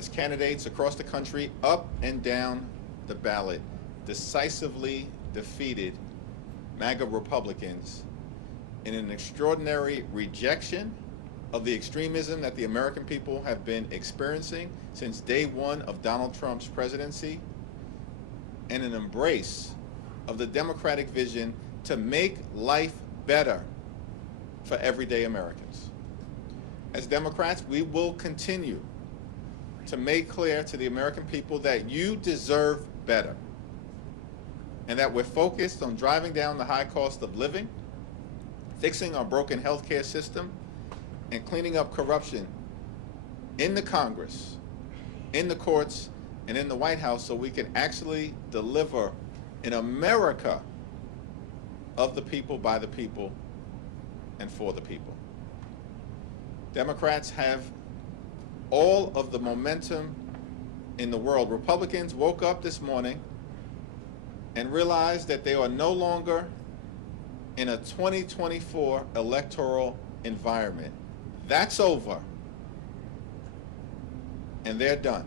as candidates across the country, up and down the ballot, decisively defeated MAGA Republicans in an extraordinary rejection of the extremism that the American people have been experiencing since day one of Donald Trump's presidency, and an embrace of the Democratic vision to make life better for everyday Americans. As Democrats, we will continue to make clear to the American people that you deserve better, and that we're focused on driving down the high cost of living, fixing our broken healthcare system, and cleaning up corruption in the Congress, in the courts, and in the White House, so we can actually deliver an America of the people, by the people, and for the people. Democrats have all of the momentum in the world. Republicans woke up this morning and realized that they are no longer in a 2024 electoral environment. That's over, and they're done.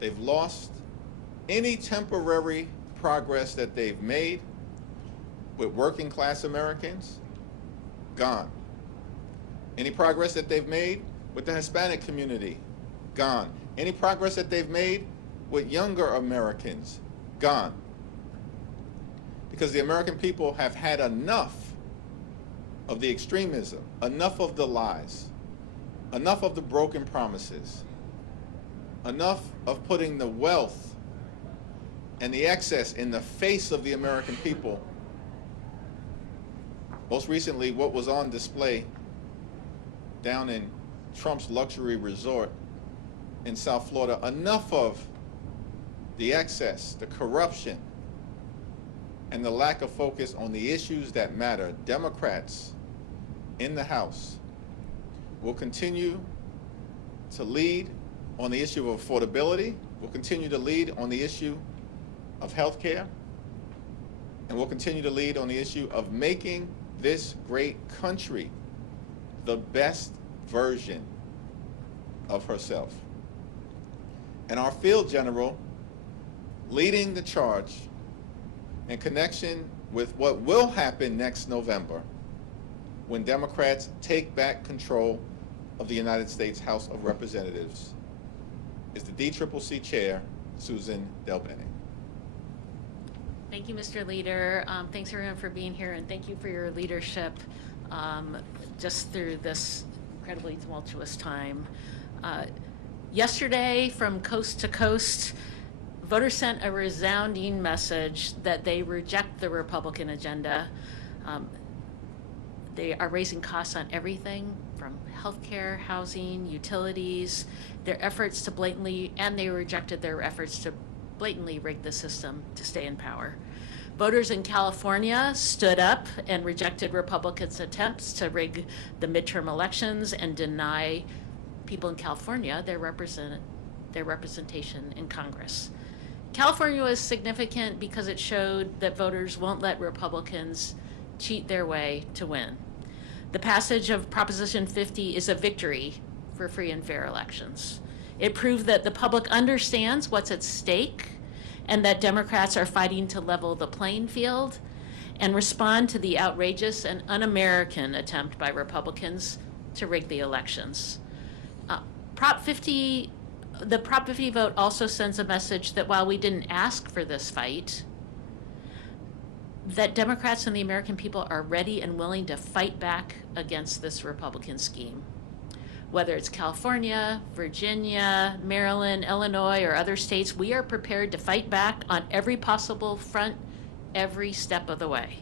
They've lost any temporary progress that they've made with working class Americans, gone. Any progress that they've made with the Hispanic community, gone. Any progress that they've made with younger Americans, gone. Because the American people have had enough of the extremism, enough of the lies, enough of the broken promises, enough of putting the wealth and the excess in the face of the American people. Most recently, what was on display down in Trump's luxury resort in South Florida, enough of the excess, the corruption, and the lack of focus on the issues that matter. Democrats in the House will continue to lead on the issue of affordability, will continue to lead on the issue of health care, and will continue to lead on the issue of making this great country the best version of herself. And our field general leading the charge in connection with what will happen next November when Democrats take back control of the United States House of Representatives is the DCCC Chair, Suzan Delbene. Thank you, Mr. Leader. Thanks everyone for being here, and thank you for your leadership just through this incredibly tumultuous time. Yesterday, from coast to coast, voters sent a resounding message that they reject the Republican agenda. They are raising costs on everything from healthcare, housing, utilities, their efforts to blatantly, and they rejected their efforts to blatantly rig the system to stay in power. Voters in California stood up and rejected Republicans' attempts to rig the midterm elections and deny people in California their representation in Congress. California was significant because it showed that voters won't let Republicans cheat their way to win. The passage of Proposition 50 is a victory for free and fair elections. It proved that the public understands what's at stake and that Democrats are fighting to level the playing field and respond to the outrageous and un-American attempt by Republicans to rig the elections. The Prop 50 vote also sends a message that while we didn't ask for this fight, that Democrats and the American people are ready and willing to fight back against this Republican scheme. Whether it's California, Virginia, Maryland, Illinois, or other states, we are prepared to fight back on every possible front, every step of the way.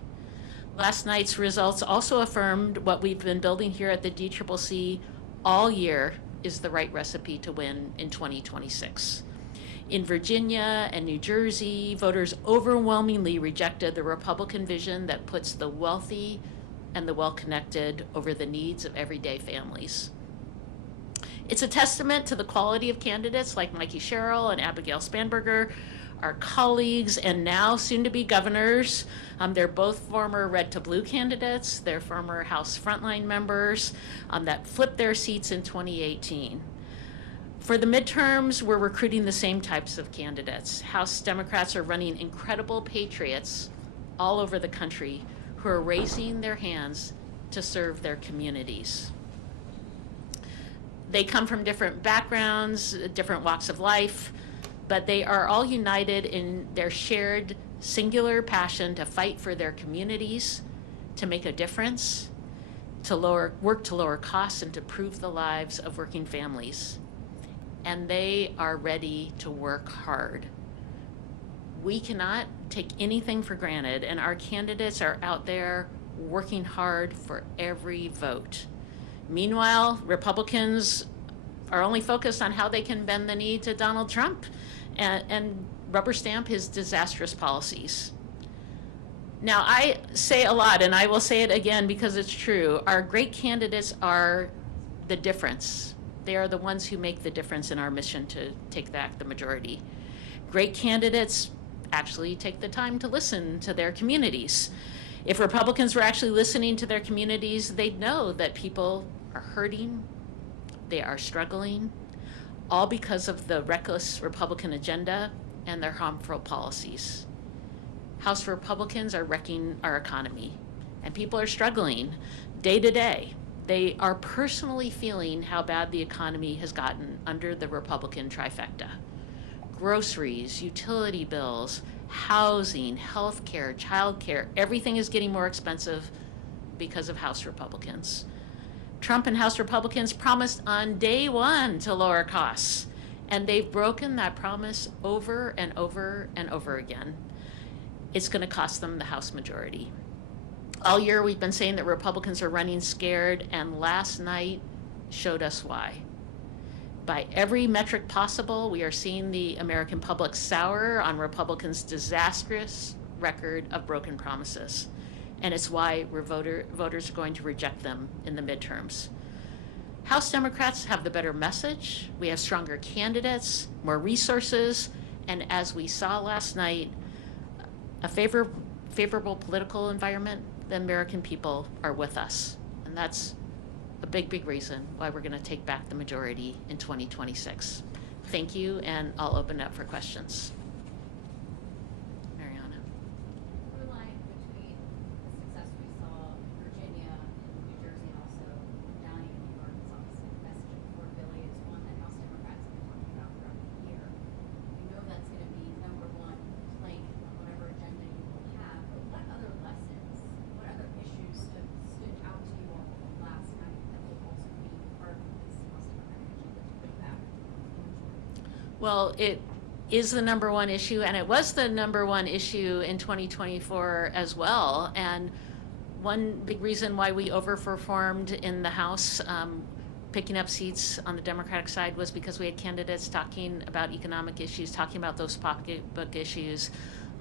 Last night's results also affirmed what we've been building here at the DCCC all year is the right recipe to win in 2026. In Virginia and New Jersey, voters overwhelmingly rejected the Republican vision that puts the wealthy and the well-connected over the needs of everyday families. It's a testament to the quality of candidates like Mikey Sherrill and Abigail Spanberger, our colleagues and now soon-to-be governors. They're both former red to blue candidates. They're former House frontline members that flipped their seats in 2018. For the midterms, we're recruiting the same types of candidates. House Democrats are running incredible patriots all over the country who are raising their hands to serve their communities. They come from different backgrounds, different walks of life, but they are all united in their shared singular passion to fight for their communities, to make a difference, to work to lower costs, and to improve the lives of working families. And they are ready to work hard. We cannot take anything for granted, and our candidates are out there working hard for every vote. Meanwhile, Republicans are only focused on how they can bend the knee to Donald Trump and rubber stamp his disastrous policies. Now, I say a lot, and I will say it again because it's true. Our great candidates are the difference. They are the ones who make the difference in our mission to take back the majority. Great candidates actually take the time to listen to their communities. If Republicans were actually listening to their communities, they'd know that people are hurting, they are struggling, all because of the reckless Republican agenda and their harmful policies. House Republicans are wrecking our economy, and people are struggling day to day. They are personally feeling how bad the economy has gotten under the Republican trifecta. Groceries, utility bills, housing, health care, child care, everything is getting more expensive because of House Republicans. Trump and House Republicans promised on day one to lower costs, and they've broken that promise over and over and over again. It's going to cost them the House majority. All year we've been saying that Republicans are running scared, and last night showed us why. By every metric possible, we are seeing the American public sour on Republicans' disastrous record of broken promises. And it's why voters are going to reject them in the midterms. House Democrats have the better message. We have stronger candidates, more resources, and as we saw last night, a favorable political environment. The American people are with us. And that's a big, big reason why we're going to take back the majority in 2026. Thank you, and I'll open it up for questions. Mariana. Through line between the success we saw in Virginia and New Jersey and also down even in Arkansas, the message of affordability is one that House Democrats have been talking about throughout the year. We know that's going to be number one plank on whatever agenda you will have, but what other lessons, what other issues stood out to you all last night that will also be part of this House Democratic agenda to bring back the majority? Well, it is the number one issue, and it was the number one issue in 2024 as well. And one big reason why we overperformed in the House, picking up seats on the Democratic side, was because we had candidates talking about economic issues, talking about those pocketbook issues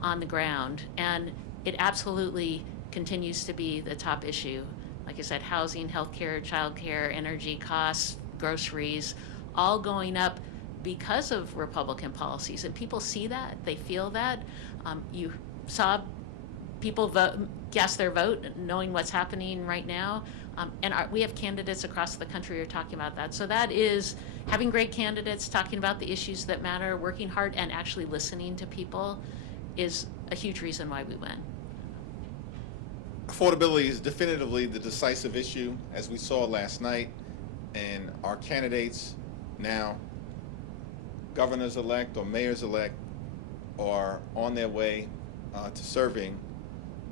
on the ground. And it absolutely continues to be the top issue. Like I said, housing, healthcare, childcare, energy costs, groceries, all going up because of Republican policies. And people see that, they feel that. You saw people cast their vote knowing what's happening right now. And we have candidates across the country who are talking about that. So that is having great candidates talking about the issues that matter, working hard, and actually listening to people is a huge reason why we win. Affordability is definitively the decisive issue, as we saw last night, and our candidates now, governors-elect or mayors-elect, are on their way to serving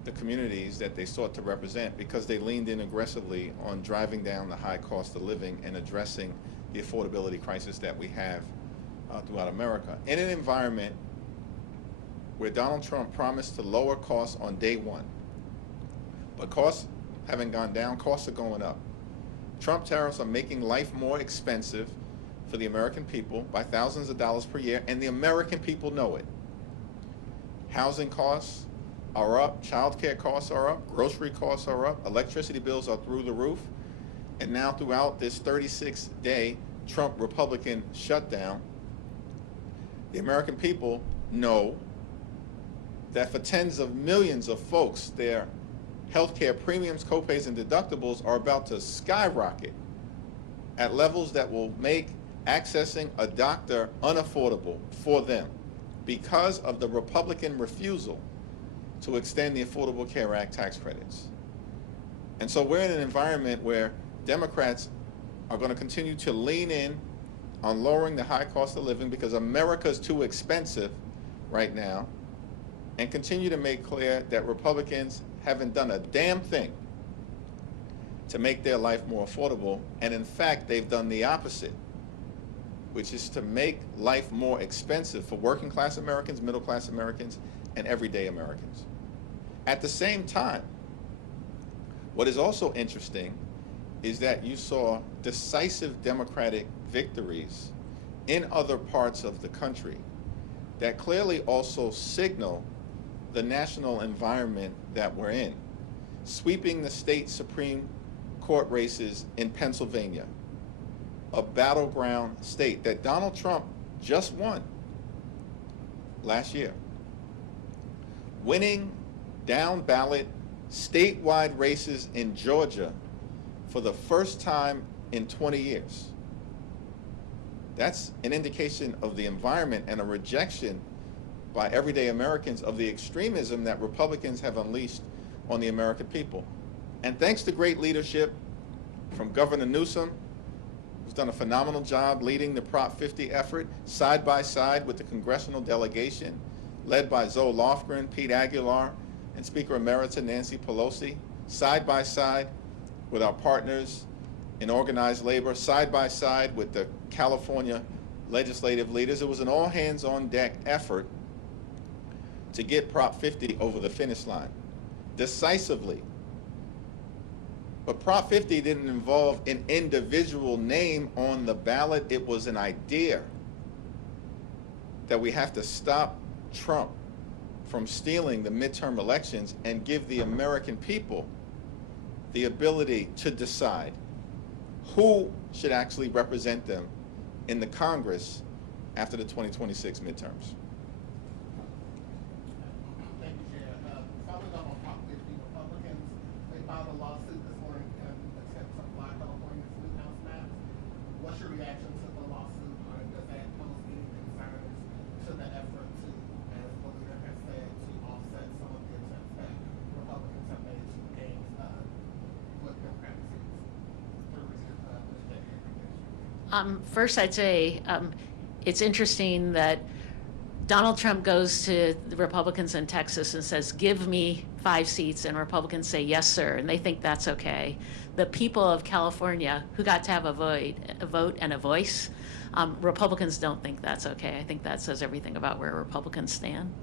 the communities that they sought to represent, because they leaned in aggressively on driving down the high cost of living and addressing the affordability crisis that we have throughout America. In an environment where Donald Trump promised to lower costs on day one, but costs haven't gone down, costs are going up. Trump tariffs are making life more expensive for the American people by thousands of dollars per year, and the American people know it. Housing costs are up, child care costs are up, grocery costs are up, electricity bills are through the roof, and now throughout this 36-day Trump Republican shutdown, the American people know that for tens of millions of folks, their healthcare premiums, copays, and deductibles are about to skyrocket at levels that will make accessing a doctor unaffordable for them because of the Republican refusal to extend the Affordable Care Act tax credits. And so we're in an environment where Democrats are going to continue to lean in on lowering the high cost of living because America's too expensive right now, and continue to make clear that Republicans haven't done a damn thing to make their life more affordable. And in fact, they've done the opposite, which is to make life more expensive for working class Americans, middle class Americans, and everyday Americans. At the same time, what is also interesting is that you saw decisive Democratic victories in other parts of the country that clearly also signal the national environment that we're in. Sweeping the state Supreme Court races in Pennsylvania, a battleground state that Donald Trump just won last year. Winning down ballot statewide races in Georgia for the first time in 20 years. That's an indication of the environment and a rejection by everyday Americans of the extremism that Republicans have unleashed on the American people. And thanks to great leadership from Governor Newsom, who's done a phenomenal job leading the Prop 50 effort side by side with the Congressional delegation, led by Zoe Lofgren, Pete Aguilar, and Speaker Emerita Nancy Pelosi, side by side with our partners in organized labor, side by side with the California legislative leaders. It was an all-hands-on-deck effort to get Prop 50 over the finish line decisively. But Prop 50 didn't involve an individual name on the ballot. It was an idea that we have to stop Trump from stealing the midterm elections and give the American people the ability to decide who should actually represent them in the Congress after the 2026 midterms. Thank you, Chair. Following up on Prop 50, Republicans, they filed a lawsuit this morning in an attempt to block California's new house maps. What's your reaction to the lawsuit? Does that pose any concerns to the effort to, as the leader has said, to offset some of the attempts that Republicans have made to gain flip Democratic seats through this decade? First, I'd say it's interesting that Donald Trump goes to the Republicans in Texas and says, give me 5 seats, and Republicans say, yes, sir, and they think that's okay. The people of California, who got to have a vote and a voice, Republicans don't think that's okay. I think that says everything about where Republicans stand.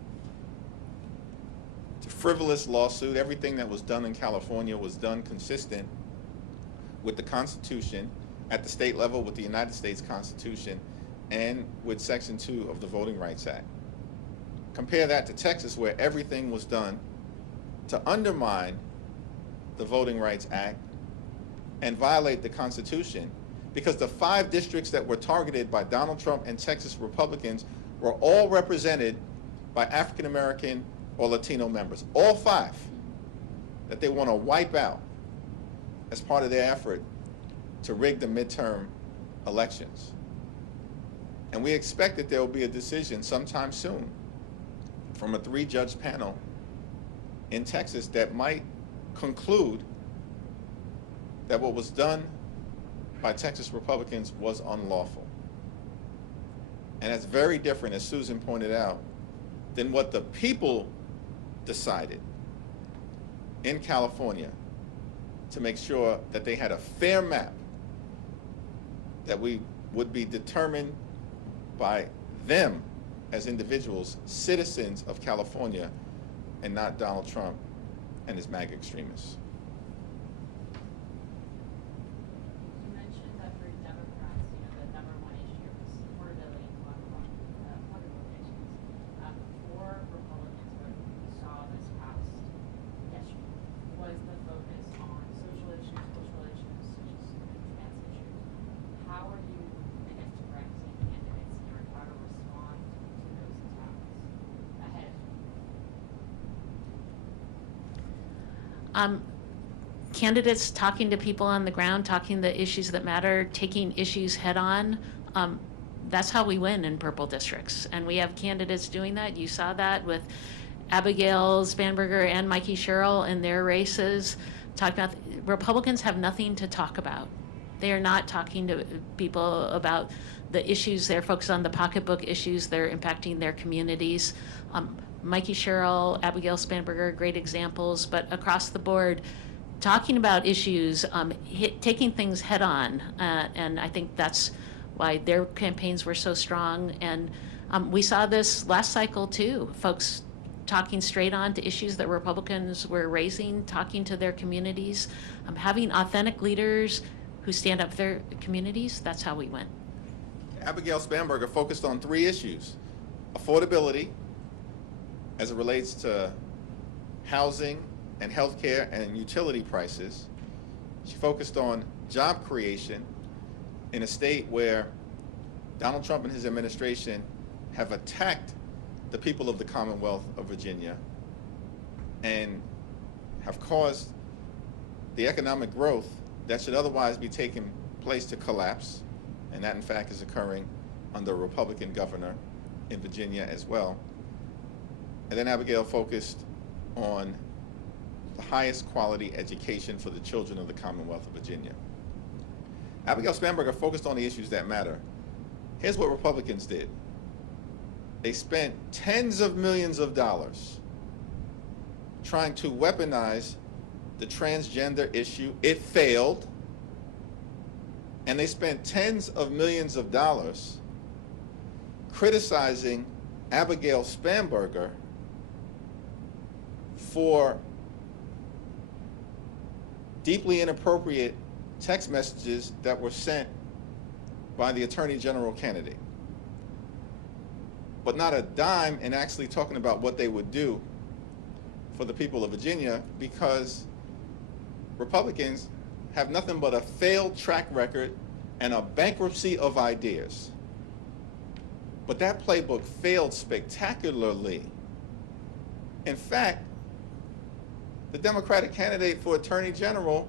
It's a frivolous lawsuit. Everything that was done in California was done consistent with the Constitution at the state level, with the United States Constitution, and with Section 2 of the Voting Rights Act. Compare that to Texas, where everything was done to undermine the Voting Rights Act and violate the Constitution, because the 5 districts that were targeted by Donald Trump and Texas Republicans were all represented by African American or Latino members. All 5 that they want to wipe out as part of their effort to rig the midterm elections. And we expect that there will be a decision sometime soon from a 3-judge panel in Texas that might conclude that what was done by Texas Republicans was unlawful. And that's very different, as Suzan pointed out, than what the people decided in California to make sure that they had a fair map that we would be determined by them as individuals, citizens of California, and not Donald Trump and his MAGA extremists. You mentioned that for Democrats, the number one issue is affordability and affordability issues. For Republicans, what we saw this past yesterday was the focus on social issues, cultural issues, such as trans issues. How are you, directing candidates here, and how to respond to those attacks ahead of time? candidates talking to people on the ground, talking the issues that matter, taking issues head on. That's how we win in purple districts. And we have candidates doing that. You saw that with Abigail Spanberger and Mikey Sherrill in their races. Talking about Republicans have nothing to talk about. They are not talking to people about the issues. They're focused on the pocketbook issues that are impacting their communities. Mikey Sherrill, Abigail Spanberger, great examples, but across the board, talking about issues, taking things head on, and I think that's why their campaigns were so strong. And we saw this last cycle too, folks talking straight on to issues that Republicans were raising, talking to their communities, having authentic leaders who stand up for their communities. That's how we win. Abigail Spanberger focused on 3 issues: affordability, as it relates to housing and healthcare and utility prices. She focused on job creation in a state where Donald Trump and his administration have attacked the people of the Commonwealth of Virginia and have caused the economic growth that should otherwise be taking place to collapse, and that in fact is occurring under a Republican governor in Virginia as well. And then Abigail focused on the highest quality education for the children of the Commonwealth of Virginia. Abigail Spanberger focused on the issues that matter. Here's what Republicans did. They spent tens of millions of dollars trying to weaponize the transgender issue. It failed. And they spent tens of millions of dollars criticizing Abigail Spanberger for deeply inappropriate text messages that were sent by the Attorney General candidate, but not a dime in actually talking about what they would do for the people of Virginia, because Republicans have nothing but a failed track record and a bankruptcy of ideas. But that playbook failed spectacularly. In fact, the Democratic candidate for Attorney General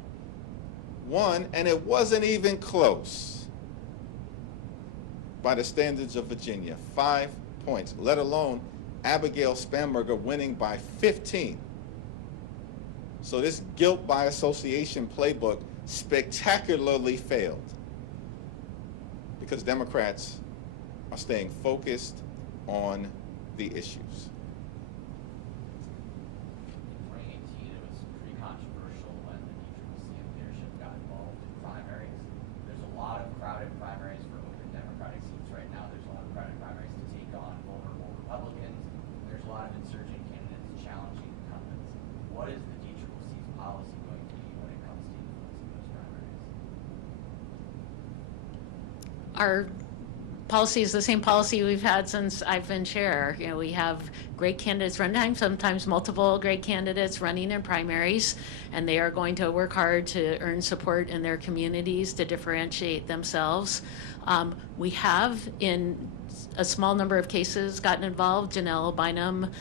won, and it wasn't even close by the standards of Virginia. 5 points, let alone Abigail Spanberger winning by 15. So this guilt by association playbook spectacularly failed because Democrats are staying focused on the issues. In 2018, it was pretty controversial when the DCCC leadership got involved in primaries. There's a lot of crowded primaries for open Democratic seats right now. There's a lot of crowded primaries to take on vulnerable Republicans. There's a lot of insurgent candidates challenging incumbents. What is the DCCC's policy going to be when it comes to influencing those primaries? Our policy is the same policy we've had since I've been chair. You know, we have great candidates running, sometimes multiple great candidates running in primaries, and they are going to work hard to earn support in their communities to differentiate themselves. We have, in a small number of cases, gotten involved. Janelle Bynum,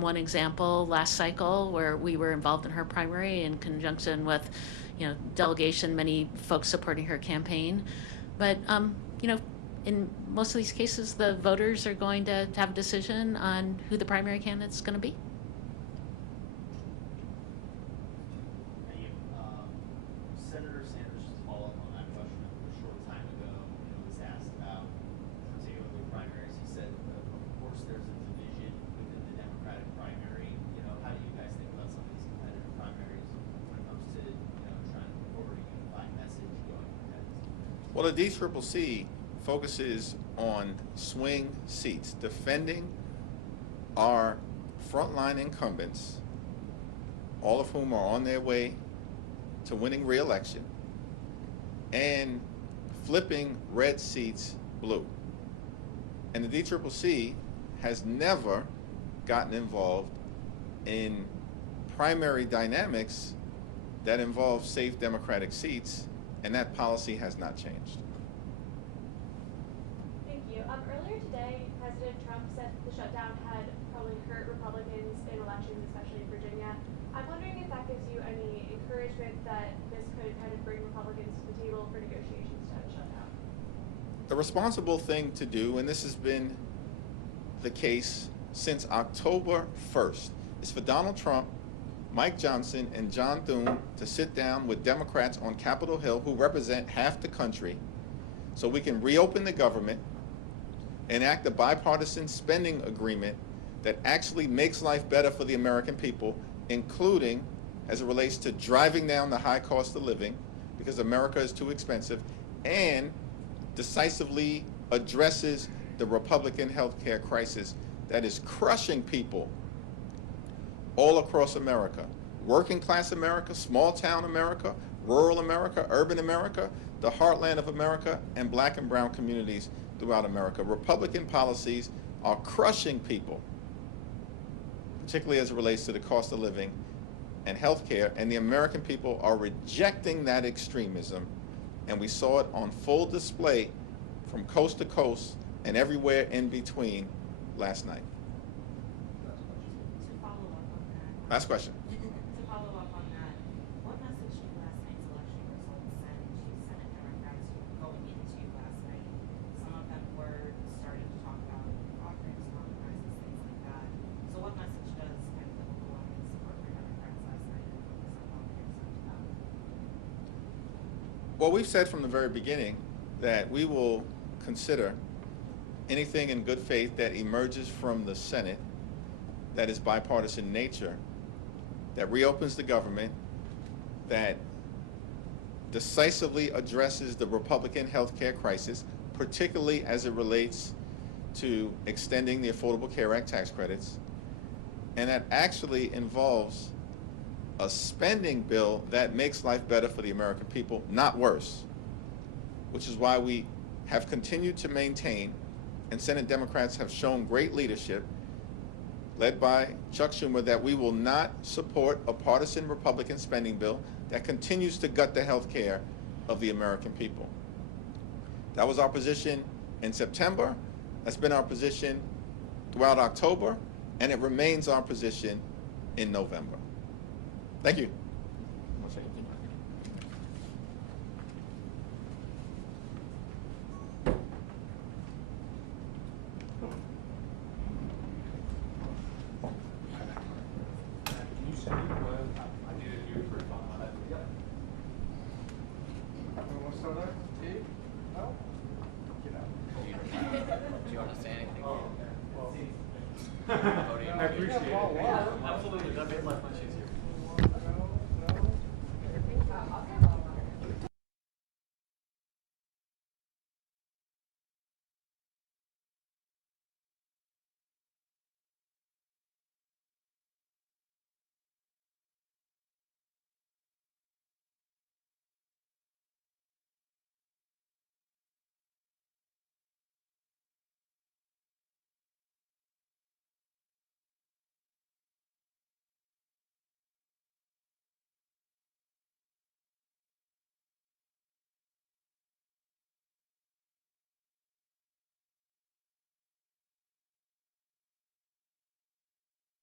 one example last cycle, where we were involved in her primary in conjunction with, you know, delegation, many folks supporting her campaign. But, you know, in most of these cases, the voters are going to have a decision on who the primary candidate is going to be. Senator Sanders just followed up on that question a short time ago. You know, was asked about particularly primaries. He said, of course, there's a division within the Democratic primary. You know, how do you guys think about some of these competitive primaries when it comes to, you know, trying to put forward a unified message going ahead? Well, the DCCC focuses on swing seats, defending our frontline incumbents, all of whom are on their way to winning re-election, and flipping red seats blue. And the DCCC has never gotten involved in primary dynamics that involve safe Democratic seats, and that policy has not changed. Earlier today, President Trump said the shutdown had probably hurt Republicans in elections, especially in Virginia. I'm wondering if that gives you any encouragement that this could kind of bring Republicans to the table for negotiations to have a shutdown. The responsible thing to do, and this has been the case since October 1st, is for Donald Trump, Mike Johnson, and John Thune to sit down with Democrats on Capitol Hill who represent half the country so we can reopen the government, enact a bipartisan spending agreement that actually makes life better for the American people, including as it relates to driving down the high cost of living because America is too expensive, and decisively addresses the Republican health care crisis that is crushing people all across America. Working class America, small town America, rural America, urban America, the heartland of America, and black and brown communities throughout America. Republican policies are crushing people, particularly as it relates to the cost of living and health care, and the American people are rejecting that extremism, and we saw it on full display from coast to coast and everywhere in between last night. To follow up on that. Last question. To follow up on that, what message do last night's election results send to Senate Democrats going into last night? Some of them were starting to talk about offerings, compromises, things like that. So what message does kind of the overwhelming support for Democrats last night and focus on politics send to them? Well, we've said from the very beginning that we will consider anything in good faith that emerges from the Senate that is bipartisan nature, that reopens the government, that decisively addresses the Republican health care crisis, particularly as it relates to extending the Affordable Care Act tax credits, and that actually involves a spending bill that makes life better for the American people, not worse, which is why we have continued to maintain, and Senate Democrats have shown great leadership, led by Chuck Schumer, that we will not support a partisan Republican spending bill that continues to gut the health care of the American people. That was our position in September, that's been our position throughout October, and it remains our position in November. Thank you. Do you want to say anything? I appreciate it. Absolutely, that made life